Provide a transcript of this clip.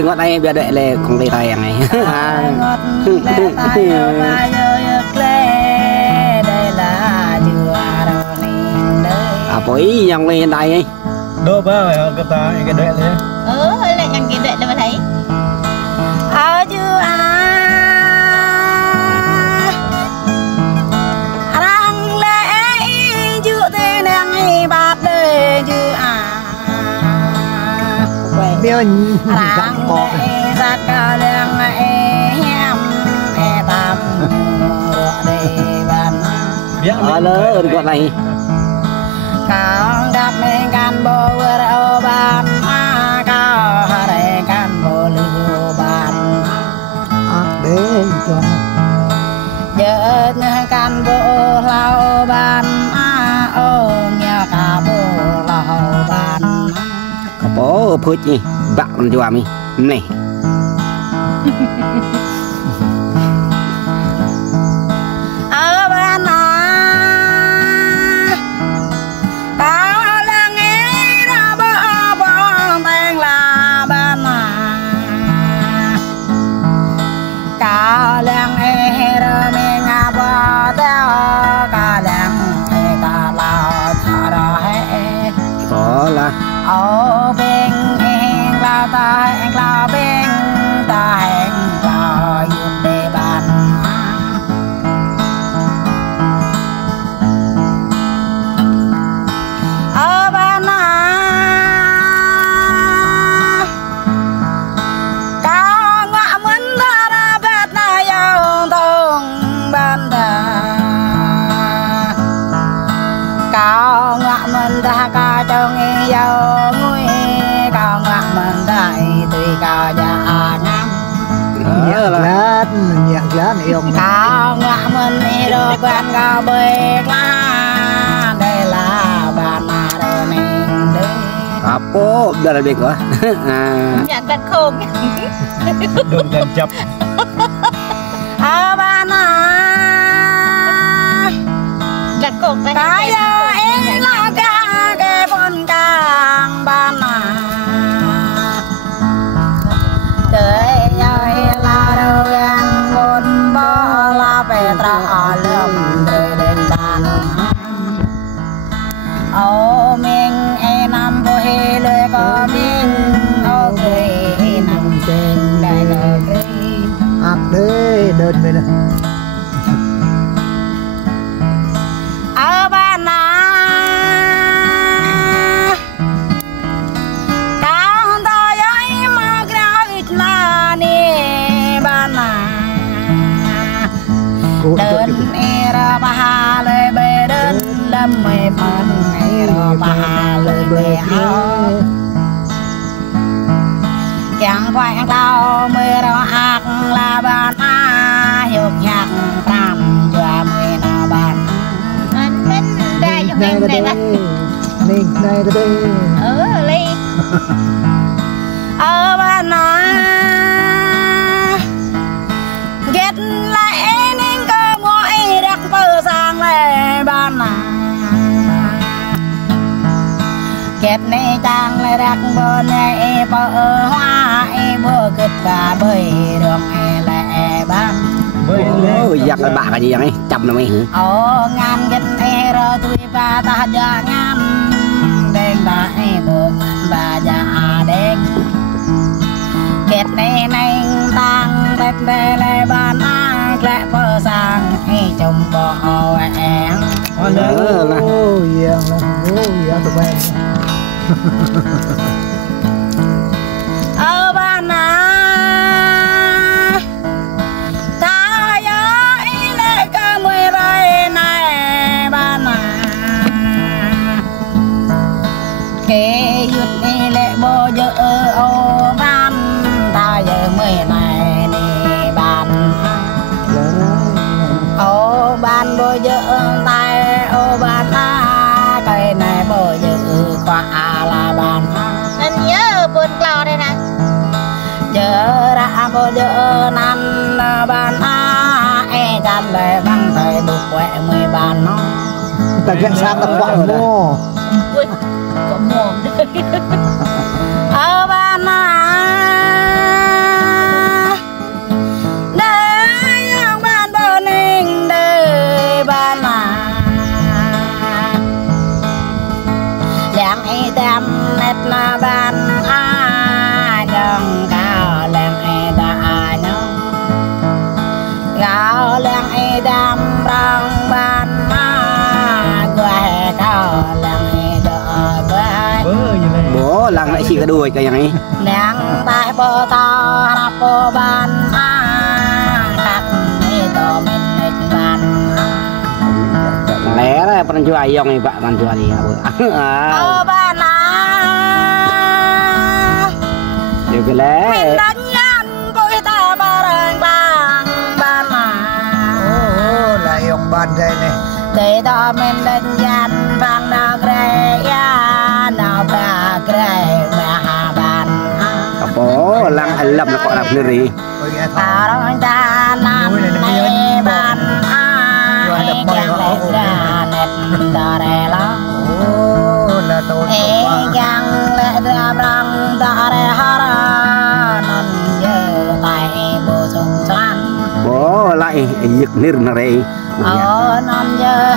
đừng ngọt này bây đợi là không lấy tay này bối dòng lên đây ấy đô ba phải cái ta cái đệm thế hơi lại nhằng cái đệm để mà thấy ở chưa đang lẽ chưa thế đang bát đời chưa miền đang lẽ ra cả đang em tam đây bạn lỡ đừng ngọt này kang đáp men can bo vơ ban cao hare can bo lưu ban để cho giờ can bo lao ban ô nhà cả bo lao ban có bố phơi gì bạn cho mình này ô bên hẹn lao ta hẹn lao bên ta hẹn lao dùng để bàn ở bên cao ngõ mình ra bên này yêu thương bên cao ngõ mình ra cả trong yêu nhạc lá này ông cao ngã mình đi đâu bạn cao bê la đây là bạn mà đâu nên đi bố đây là việc quá nhạc đặt khôn đừng làm chập bạn đặt khôn cái em là ca cái con càng bạn lượm đời đến bàn ô mình em nằm vô hê lời có mình ô cười nằm trên đại lời đấy đơn bên này ở ban cao ta ấy mà cái là nè ban đơn era ba lời bê đơn lâm mê phân era ba lời bê áo chẳng phải lao mê ra ác là bạn dục nhạc tam cho mê na bạn anh mình đây cho mình đây đó mình đây đây ly ở bạn get lại nên có mỗi đặc bờ sang lại ban kết này trang lại đặc bờ này bờ hoa bờ kết cả bơi đường lại ban giặc là bạc gì vậy chậm là mày ô ngàn kết này rồi tôi ba ta giờ ngàn đen đại bờ ba già đen kết này này tăng đẹp đẹp lại ban lại bờ sang chồng bò em ô tụi em ở ban ta ơi lại cả mười bảy này ban kể dụt đi lệ bò giờ ô ban ta giờ mười này đi ban ô ban bò giờ tay ô ban cây này bò giờ qua là ban anh nhớ buồn cào đây nè giờ ra bò giờ năn ban e chăn lại băng thời bục quẹ mười ban nó ta ghé sang tập quạ mò có mồm ở ban làng y tam nét na ban a nhung cao làng y ta a nhung cao làng y tam rong ban a quay cao làng y đỡ quay bơ như này bố lăng lại chỉ cái đuôi cái này nàng tai bồ to rap bồ ban a khắc y to mình nét ban lẽ ra bạn jual yang này bạn jual đi ô ban a điều cái lẽ mình đánh nhăn bôi ta barang bang ban a Ồ, lại ông ban đây này. để ta mình đánh nhăn bang na gre ya na ba gre ma ban a bố lăng anh lâm là có làm cái gì Ôi, nghe thôi. arang da nan ne ban a yang le ra net da re la Ồ, là tôi e yang le ra brang da re hara nan ye tai bo sung san bố lại giật nir này nan ye